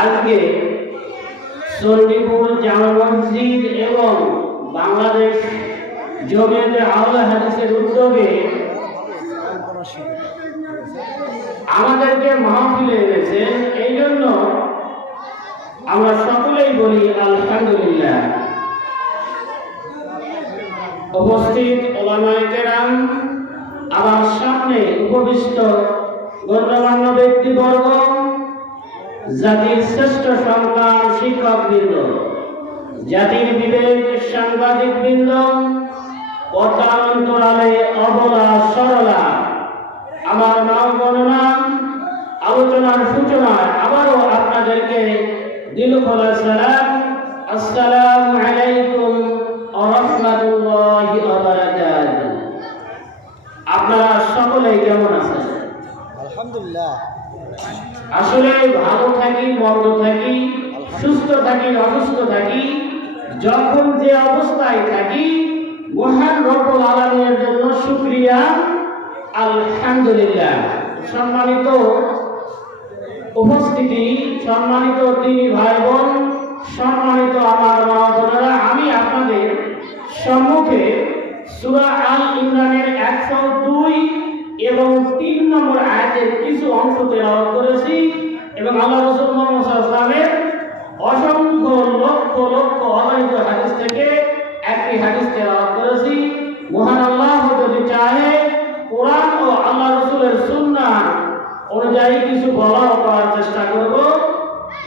আজকে চণ্ডীপুর জামে মসজিদ এবং বাংলাদেশ জমিয়তে আহলে হাদিসের উদ্যোগে আমাদেরকে মাহফিলে এনেছে। এই জন্য আমরা সকলেই বলি আলহামদুলিল্লাহ। উপস্থিত ওলামায়ে কেরাম, আমার সামনে উপবিষ্ট গণ্যমান্য ব্যক্তিবর্গ, জাতির শ্রেষ্ঠ সন্তান শিক্ষকবৃন্দ, জাতির বিবেক সাংবাদিকবৃন্দ, পর্দার অন্তরালে অবলা সরলা আমার মা বোনেরা, আলোচনার সূচনায় আবারও আপনাদেরকে দিলখোলা সালাম, আসসালামু আলাইকুম ওয়া রাহমাতুল্লাহি ওয়া বারাকাতুহু। আপনারা সকলেই কেমন আছেন? আলহামদুলিল্লাহ। আসলে ভালো থাকি মন্দ থাকি, সুস্থ থাকি অসুস্থ থাকি, যখন যে অবস্থায় থাকি মহান রব্বুল আলামিনের জন্য শুকরিয়া আলহামদুলিল্লাহ। সম্মানিত উপস্থিতি, সম্মানিত দিনী ভাই বোন, সম্মানিত আমার মা বোনেরা, আমি আপনাদের সম্মুখে সূরা আল ইমরানের 102 এবং 3 নম্বর আয়াতের কিছু অংশ তেলাওয়াত করেছি এবং আল্লাহ রাসূল মুহাম্মদ সাল্লাল্লাহু আলাইহি ওয়াসাল্লামের অসংখ্য লক্ষ লক্ষ অগণিত হাদিস থেকে একটি হাদিস তেলাওয়াত করেছি। মহান আল্লাহ যদি চাহে কোরআন ও আল্লাহ রাসূলের সুন্নাহ অনুযায়ী কিছু বলার করার চেষ্টা করব।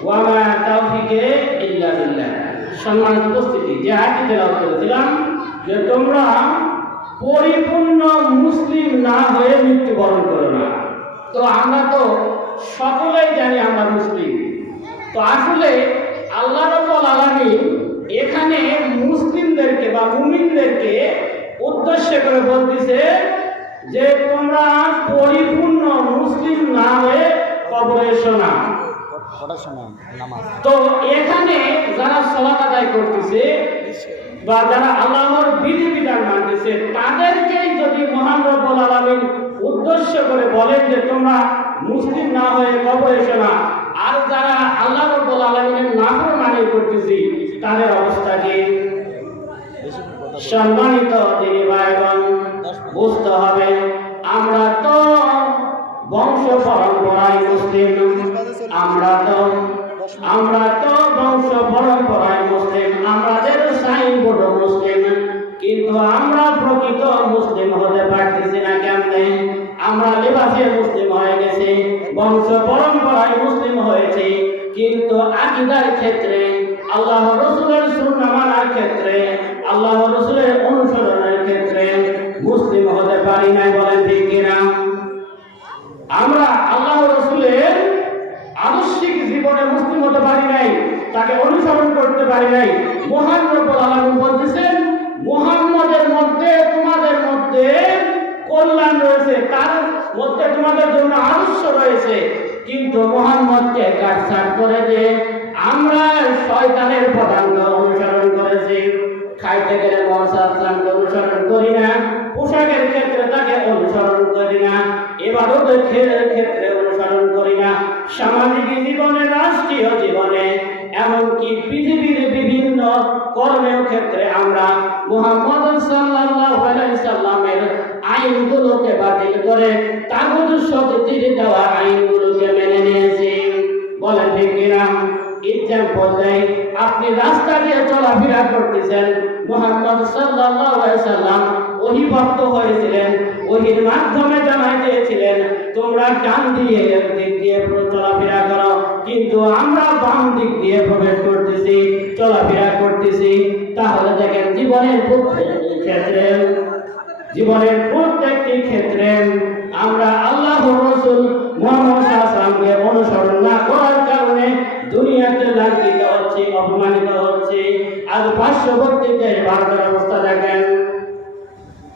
ওয়া মা তাওফিকে ইল্লা বিল্লাহ। সম্মানিত উপস্থিতি, যে আয়াতটি তেলাওয়াত করেছিলাম যে তোমরা পরিপূর্ণ মুসলিম না হয়ে মৃত্যুবরণ করো না। তো আমরা তো সকলেই জানি আমরা মুসলিম। তো আসলে আল্লাহ রাব্বুল আলামিন এখানে মুসলিমদেরকে বা মুমিনদেরকে উদ্দেশ্য করে বলতেছে যে তোমরা পরিপূর্ণ মুসলিম না হয়ে কবরে এসো না। তো এখানে যারা সালাত আদায় করতেছে বা যারা আল্লাহর বিধিবিধান মানতেছে তাদেরকেই যদি মহান রব্বুল আলামিন উদ্দেশ্য করে বলেন যে তোমরা মুসলিম না হয়ে কবরে এসো না, আর যারা আল্লাহ রব্বুল আলামিনের নাফরমানি করতেছে তাদের অবস্থা কি? সম্মানিত দিনী ভাই বোন, বুঝতে হবে আমরা তো বংশ পরম্পরা আমরা তো বংশ পরম্পরায় মুসলিম, আমাদের সাইনবোর্ড মুসলিম, কিন্তু আমরা প্রকৃত মুসলিম হতে পারতেছি না। কেমনে? আমরা লেবাসে মুসলিম হয়ে গেছি, বংশ পরম্পরায় মুসলিম হয়েছে, কিন্তু আকীদার ক্ষেত্রে, আল্লাহ রাসূলের সুন্নাহ মানার ক্ষেত্রে, আল্লাহ রাসূলের অনুসরণের ক্ষেত্রে মুসলিম হতে পারি নাই। বলেন ঠিক কিনা? আমরা আল্লাহ রাসূলের আদর্শিক জীবনে মুসলিম হতে পারি নাই, তাকে অনুসরণ করতে পারি নাই। মহান রব্বুল আলামিন বলতেছেন, মুহাম্মদের মধ্যে তোমাদের মধ্যে কল্যাণ রয়েছে, তার মধ্যে তোমাদের জন্য আদর্শ রয়েছে, কিন্তু মুহাম্মদকে কাটছাঁট করে দিয়ে আমরা শয়তানের পদাঙ্ক অনুসরণ করেছি। খাইতে গেলে মুহাম্মদকে অনুসরণ করি না, পোশাকের ক্ষেত্রে তাকে অনুসরণ করি না, ইবাদতের ক্ষেত্রে অনুসরণ করি না, সামাজিক জীবনে, রাষ্ট্রীয় জীবনে, এমনকি পৃথিবীর বিভিন্ন কর্মের ক্ষেত্রে আমরা মুহাম্মদ সাল্লাল্লাহু আলাইহি সাল্লামের আইনগুলোকে বাতিল করে তাগুত শক্তির দেওয়া আইনগুলোকে মেনে নিয়েছি। বলেন ঠিক কিনা? এক্সাম্পল দেই, আপনি রাস্তা দিয়ে চলাফেরা করতেছেন, মুহাম্মদ সাল্লাল্লাহু আলাইহি সাল্লাম ওহীপ্রাপ্ত হয়েছিলেন, ওহীর মাধ্যমে জানাই দিয়েছিলেন তোমরা ডান দিকে দিক দিয়ে চলাফেরা করো, কিন্তু আমরা বাম দিক দিয়ে প্রবেশ করতেছি, চলাফেরা করতেছি। তাহলে দেখেন জীবনের প্রত্যেকটি ক্ষেত্রে আমরা আল্লাহর রাসূল মুহাম্মদ সাল্লাল্লাহু আলাইহি ওয়াসাল্লামকে অনুসরণ না করার কারণে দুনিয়াতে লাঞ্ছিত হচ্ছে, অপমানিত হচ্ছে। আজ পার্শ্ববর্তী দেশ ভারতের অবস্থা দেখেন,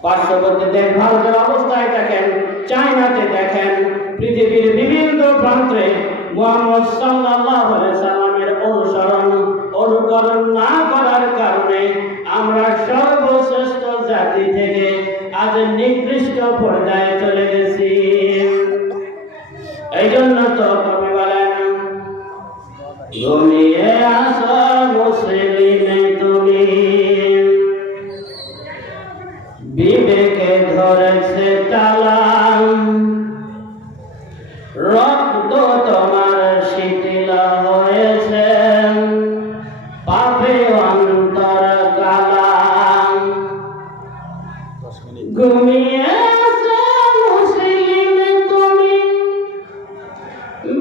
পার্শ্ববর্তী দেশ ভারতের অবস্থায় দেখেন, চায়নাতে দেখেন, পৃথিবীর বিভিন্ন প্রান্তে মুহাম্মদ সাল্লাল্লাহু আলাইহি সাল্লামের অনুকরণ না করার কারণে আমরা সর্বশ্রেষ্ঠ জাতি থেকে আজ নিকৃষ্ট পর্যায়ে চলে গেছি। এই জন্য তো কবি বলেন, ঘুমিয়ে আসো মুসলিম তুমি, বিবেকে ধরেছে তালা, রক্ত তোমার শিথিল হয়েছে, পাপে অন্তর কালা। ঘুমিয়ে আসো মুসলিম তুমি,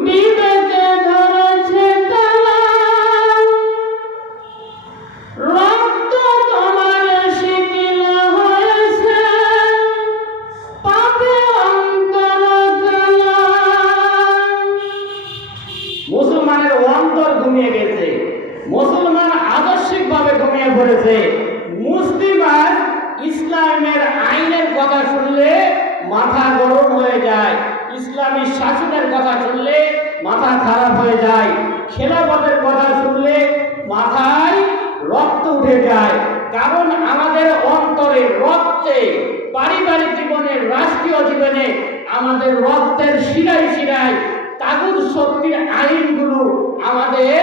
বিবেকে ধরেছে তালা, রক্ত তোমার শিথিল হয়েছে, পাপে অন্তর কালা। মুসলমানের অন্তর ঘুমিয়ে গেছে, মুসলমান আদর্শিকভাবে ঘুমিয়ে পড়েছে। মুসলিম আর ইসলামের আইনের কথা শুনলে মাথা গরম হয়ে যায়, ইসলামী শাসনের কথা শুনলে মাথা খারাপ হয়ে যায়, খেলাফতের কথা শুনলে মাথায় রক্ত উঠে যায়। কারণ আমাদের অন্তরে, রক্তে, পারিবারিক জীবনে, রাষ্ট্রীয় জীবনে আমাদের রক্তের শিরায় শিরায় তাগুত শক্তির আইনগুলো আমাদের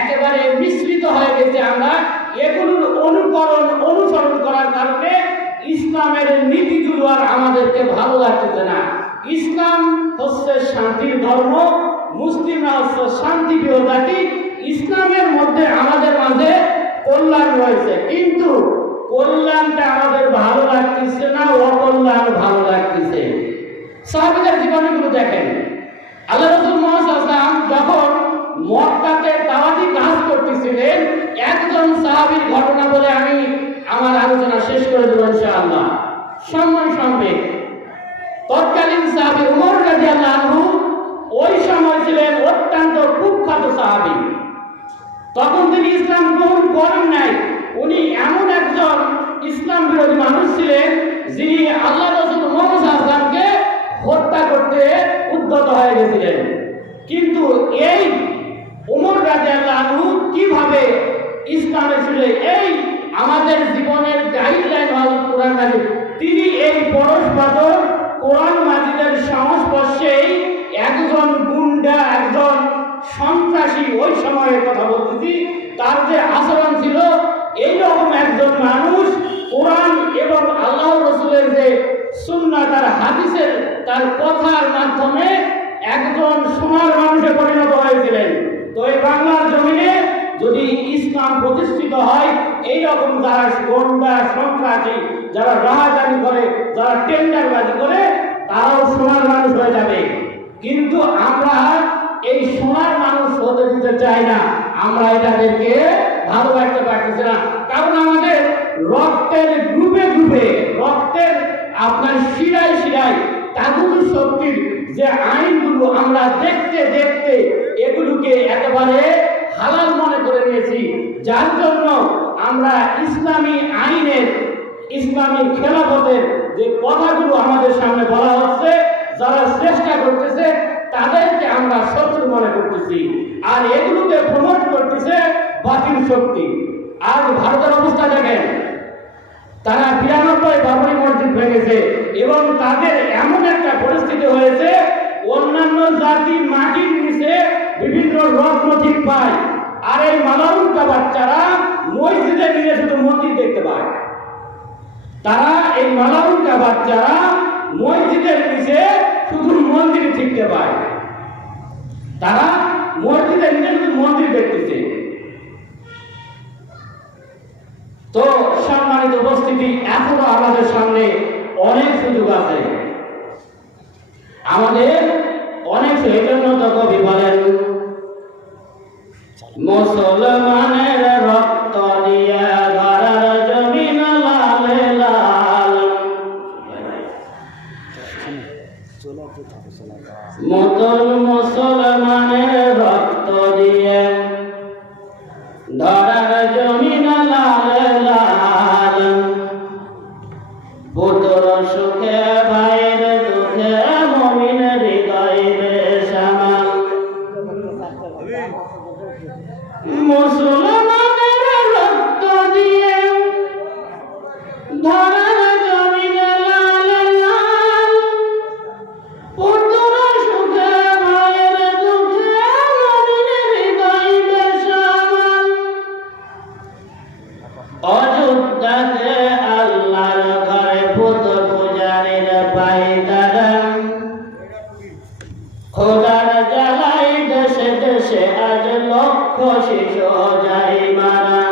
একেবারে মিশ্রিত হয়ে গেছে। আমরা এগুলোর অনুসরণ করার কারণে ইসলামের নীতিগুলো আর আমাদেরকে ভালো লাগতেছে না। ইসলাম হচ্ছে শান্তির ধর্ম, মুসলিমরা হচ্ছে শান্তিপ্রিয় জাতি। ইসলামের মধ্যে আমাদের মাঝে কল্যাণ রয়েছে, কিন্তু কল্যাণটা আমাদের ভালো লাগতেছে না, অকল্যাণ ভালো লাগতেছে। সাহাবীদের জীবনগুলো দেখেন, আল্লাহ রাসূল মুহাম্মদ সাল্লাল্লাহু আলাইহি ওয়াসাল্লাম যখন মক্কাতে দাওয়াতি কাজ করতেছিলেন, একজন সাহাবীর ঘটনা বলে আমি আমার আলোচনা শেষ করে দেব ইনশাআল্লাহ। সময় সংক্ষেপ। তৎকালীন সাহাবী ওমর রাদিয়াল্লাহু আনহু ওই সময় ছিলেন অত্যন্ত কুখ্যাত সাহাবী। তখন তিনি ইসলাম গ্রহণ করেন নাই। উনি এমন একজন ইসলাম বিরোধী মানুষ ছিলেন যিনি আল্লাহ রাসূল মুহাম্মদ সাল্লাল্লাহু আলাইহি ওয়াসাল্লামকে হত্যা করতে উদ্যত হয়ে গেছিলেন। কিন্তু এই ওমর রাদিয়াল্লাহু আনহু কিভাবে ইসলামে ছিলেন, এই আমাদের জীবনের গাইডলাইন হল কোরআন মাজিদ। তিনি এই পরশপাতর কোরআন মাজিদের সংস্পর্শেই একজন গুন্ডা, একজন সন্ত্রাসী, ওই সময়ের কথা বলতেছি, তার যে আচরণ ছিল, এইরকম একজন মানুষ কোরআন এবং আল্লাহ রাসূলের যে সুন্নাহ, তার হাদিসের, তার কথার মাধ্যমে একজন সোনার মানুষে পরিণত হয়েছিলেন। তো এই বাংলার জমিনে যদি ইসলাম প্রতিষ্ঠিত হয়, এইরকম যারা গোন্ডা সন্ত্রাসী, যারা রাহাজানি করে, যারা টেন্ডারবাজি করে, তারাও সোনার মানুষ হয়ে যাবে। কিন্তু আমরা এই সোনার মানুষ হতে দিতে চাই না। আমরা এটাদেরকে ভালোবাসতে পারতেছি না, কারণ আমাদের রক্তের গ্রুপে গ্রুপে, রক্তের আপনার শিরায় শিরায় তাগুত শক্তির যে আইনগুলো আমরা দেখতে দেখতে এগুলোকে একেবারে হালাল মনে করে নিয়েছি, যার জন্য আমরা ইসলামী আইনের, ইসলামী খেলাফতের যে কথাগুলো আমাদের সামনে বলা হচ্ছে, যারা চেষ্টা করতেছে তাদেরকে আমরা শত্রু মনে করতেছি, আর এগুলোকে প্রমোট করতেছে বাতিল শক্তি। আজ ভারতের অবস্থা দেখেন, তারা 92 বাবরি মসজিদ ভেঙেছে এবং তাদের এমন একটা পরিস্থিতি হয়েছে, অন্যান্য জাতি মাটির নিচে বিভিন্ন রত্ন ঠিক পায়, আর এই মালাউকা বাচ্চারা মসজিদে নিয়ে শুধু মন্দির দেখতে পায়। তারা এই মালাউকা বাচ্চারা মসজিদের নিচে শুধু মন্দির ঠিকতে পায়, তারা মসজিদের নিচে শুধু মন্দির দেখতেছে। তো সম্মানিত উপস্থিতি, এখনো আমাদের সামনে অনেক সুযোগ আছে, আমাদের অনেক, এই জন্য তো কবি বলেন, মুসলমানের রক্ত দিয়ে গড়ার জমিন লালে লাল, মুসলমানের রক্ত দিয়ে ধরার জমিন লালে লাল, পুত্র সুখে ভাইয়ের দুঃখে মমিন হৃদয় বেসামাল, মুসলমানের রক্ত দিয়ে ধরার জমিন লালে লাল, পুত্র সুখে ভাইয়ের দুঃখে মমিন হৃদয় বেসামাল, অযোধ্যাতে আল্লাহর ঘরে পুত পূজারীর পায়তারা, খোদার জ্বালাই দেশে দেশে আজ লক্ষ শিশু যাই মারা,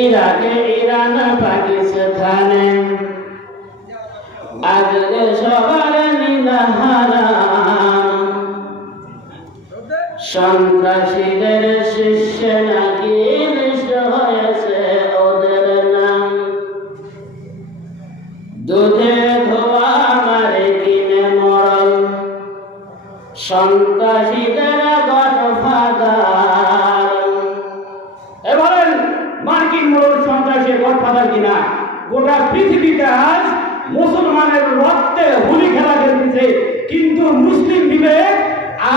ইরাকে ইরান পাকিস্তানে আজকে সবার নিরাহারা, সন্ত্রাসীদের শীর্ষে নাকি হয়েছে ওদের নাম, দুধে ধোয়া মারে কিনে মরল, সন্ত্রাসীদের গডফাদার। এবারে মার্কিন মূল সন্ত্রাসীর গডফাদার কিনা? গোটা পৃথিবীতে আজ মুসলমানের রক্তে হোলি খেলা খেলতেছে, কিন্তু মুসলিম বিবেক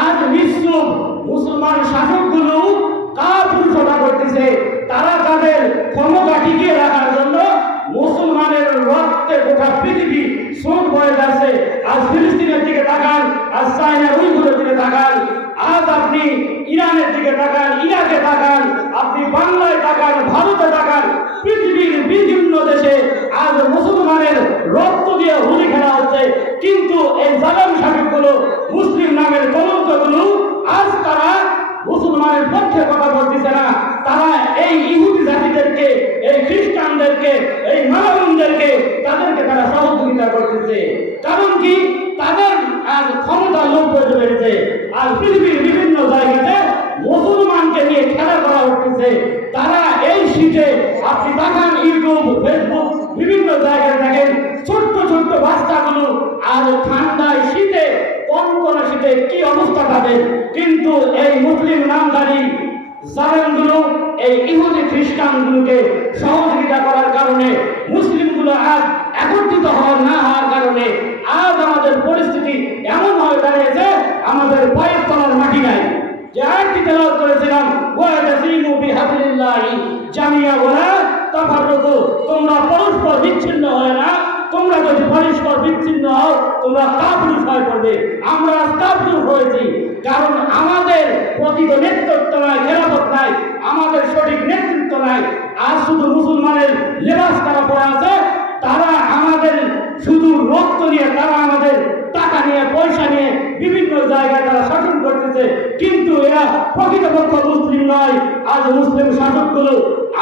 আজ নিশ্চুপ। মুসলমান শাসকগুলো কাপুরুষতা করতেছে, তারা তাদের ক্ষমতা টিকিয়ে রাখার জন্য মুসলমানের রক্তে গোটা পৃথিবী সোট বয়ে যাচ্ছে। আজ ফিলিস্তিনের দিকে তাকান, আজ চায়নার উইঘুরের দিকে তাকান, আজ আপনি ইরানের দিকে তাকান, ইরাকে তাকান, আপনি বাংলায় তাকান, ভারতে তাকান, পৃথিবীর বিভিন্ন দেশে আজ মুসলমানের রক্ত দিয়ে হোলি খেলা হচ্ছে। কিন্তু এই জালেম শাসকগুলো, মুসলিম নামের কলঙ্কগুলো আজ তারা মুসলমানের পক্ষে কথা বলতেছে না, তারা এই ইহুদি জাতিদেরকে, এই খ্রিস্টানদেরকে, এই মালাউনদেরকে, তাদেরকে তারা সহযোগিতা করতেছে। কারণ কি? তাদের আজ ক্ষমতা লোভ করে বেড়েছে। আর পৃথিবীর বিভিন্ন জায়গাতে মুসলমানকে নিয়ে খেলা করা হচ্ছে। তারা এই শীতে, আপনি দেখান ইউটিউব, ফেসবুক, বিভিন্ন জায়গায় দেখেন ছোট্ট ছোট্ট বাচ্চাগুলো আর ঠান্ডায় শীতে, কনকনে শীতে কি অবস্থা তাদের। কিন্তু এই মুসলিম নামধারী জালেমগুলো এই ইহুদি খ্রিস্টানগুলোকে সহযোগিতা করার কারণে, মুসলিমগুলো আজ একত্রিত হওয়ার না হওয়ার কারণে আজ আমাদের পরিস্থিতি এমন হয়ে দাঁড়িয়েছে, আমাদের পায়ের তলার মাটি নাই। যে আয়াতটি তেলাওয়াত করেছিলাম, ওয়াতাসিমু বিহাবলিল্লাহি জামিয়া ওয়ালা তাফাররাকু, তোমরা পরস্পর বিচ্ছিন্ন হয় না। তোমরা যদি পরস্পর বিচ্ছিন্ন হও, তোমরা কাপুরুষ হয়ে পড়বে। আমরা কাপুরুষ হয়েছি কারণ আমাদের প্রকৃত নেতৃত্ব নাই, খেলাফত নাই, আমাদের সঠিক নেতৃত্ব নাই। আজ শুধু মুসলমানের লেবাস তারা পরে আছে, তারা আমাদের শুধু রক্ত নিয়ে, তারা আমাদের টাকা নিয়ে, পয়সা নিয়ে বিভিন্ন জায়গায় তারা শাসন করতেছে, কিন্তু এরা প্রকৃতপক্ষ মুসলিম নয়। আজ মুসলিম শাসকগুলো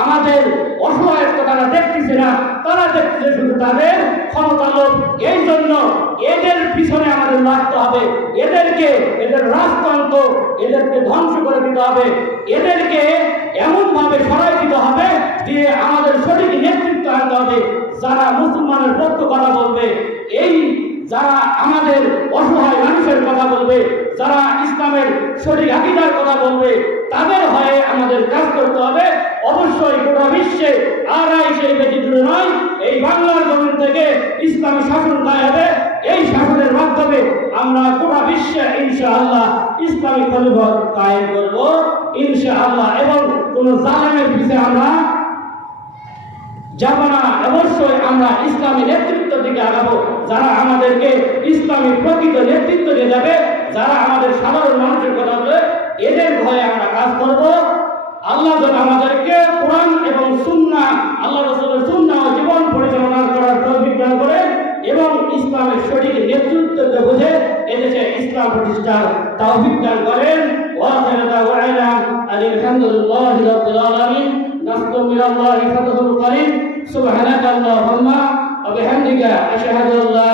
আমাদের অসহায়ত্ব তারা দেখতেছে না, তারা দেখতেছে শুধু তাদের ক্ষমতা লোভ। এই জন্য এদের পিছনে আমাদের লাগতে হবে, এদেরকে, এদের রাজতন্ত্র এদেরকে ধ্বংস করে দিতে হবে, এদেরকে এমন ভাবে সরাই দিতে হবে যে আমাদের সঠিক নেতৃত্ব আনতে হবে, যারা মুসলমানের পক্ষ কথা বলবে, এই যারা আমাদের অসহায় মানুষের কথা বলবে, যারা ইসলামের সঠিক আকীদার কথা বলবে, তাদের হয়ে আমাদের কাজ করতে হবে। অবশ্যই গোটা বিশ্বে আর সেই ব্যতীত নয়, এই বাংলার জমিন থেকে ইসলামী শাসন কায়েম হবে। এই শাসনের মাধ্যমে আমরা গোটা বিশ্বে ইনশাআল্লাহ ইসলামী খলিফত কায়েম করব ইনশাআল্লাহ, এবং কোন জালেমের পিছে আমরা যাব না। অবশ্যই আমরা ইসলামী নেতৃত্ব দিকে আগাবো, যারা আমাদেরকে ইসলামী প্রকৃত নেতৃত্ব দিয়ে যাবে, যারা আমাদের সাধারণ মানুষের কথা বলে, এদের ভয়ে আমরা কাজ করব। আল্লাহ যেন আমাদেরকে কোরআন এবং সুন্নাহ, আল্লাহ রাসূলের সুন্নাহ জীবন পরিচালনা করার তৌফিক দান করে, এবং ইসলামের সঠিক নেতৃত্বকে বুঝে এদেশে ইসলাম প্রতিষ্ঠার তৌফিক দান করেন। ওয়া আখিরু দাওয়ানা আলহামদুলিল্লাহি রাব্বিল আলামিন। নাসরু মিনাল্লাহি ফাতহুল করিম। সুবহানাকা আল্লাহুম্মা ওয়া বিহামদিকা আশহাদু আল্লা